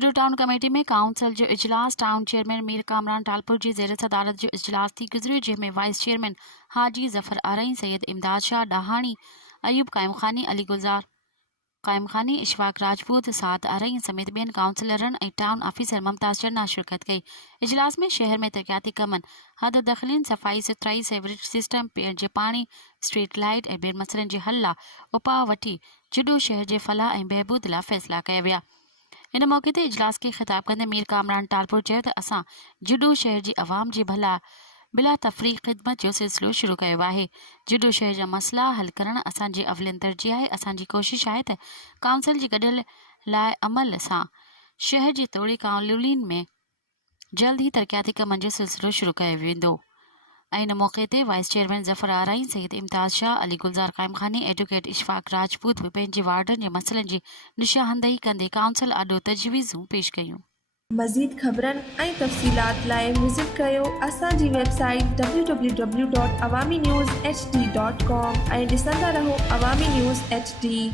जुडो town committee में काउंसिल जो इजलास टाउन चेयरमैन मीर कामरान टालपुर जी ज़ेर सदारत जो इजलास थी गुज़रियो, जंहिंमें वाइस चेयरमैन हाजी ज़फ़र आरई, सैयद इमदाद शाह डाहानी, अयूब कायम खानी, अली गुलजार कायम खानी, इशफाक राजपूत, साद आरई समेत ॿियनि काउंसिलरनि ऐं टाउन ऑफिसर मुमताज़ चन्ना शिरकत कई। इजलास में शहर में तरक़ियाती कमनि, हद दख़लीन, सफ़ाई सुथराई, सेवरेज सिस्टम, पीअण जे पाणी, स्ट्रीट लाइट ऐं ॿियनि मसइलनि जे हल लाइ उपाउ वठी जुडो शहर जे फलाह ऐं बहबूद लाइ फ़ैसिला कया विया। इन मौक़े ते इजलास के ख़िताब कंदे मीर कामरान टालपुर चयो त असां जुडो शहर जी अवाम जी भला बिला तफ़रीक़ ख़िदमत जो सिलसिलो शुरू कयो आहे। जुडो शहर जा मसइला हल करणु असांजी अवलियन तरजीह आहे। असांजी कोशिश आहे त काउंसिल जी गॾियल लाइ अमल सां शहर जी तोड़ी कॉलोनियुनि में जल्द ई तरक़ियाती कमनि जो सिलसिलो शुरू कयो वेंदो। ऐं इन मौक़े ते वाइस चेयरमैन ज़फ़र आरई, सैयद इमदाद शाह, अली गुलजार कायम खानी, एडवोकेट इशफाक राजपूत बि पंहिंजे वार्डनि जे मसइलनि जी निशानदही कंदे काउंसिल आॾो तजवीज़ूं पेश कयूं। मज़ीद ख़बरनि ऐं तफ़सीलात लाइ विज़िट कयो असांजी वेबसाइट www.awamiNewsHD.com ऐं ॾिसंदा रहो अवामी न्यूज़ HD।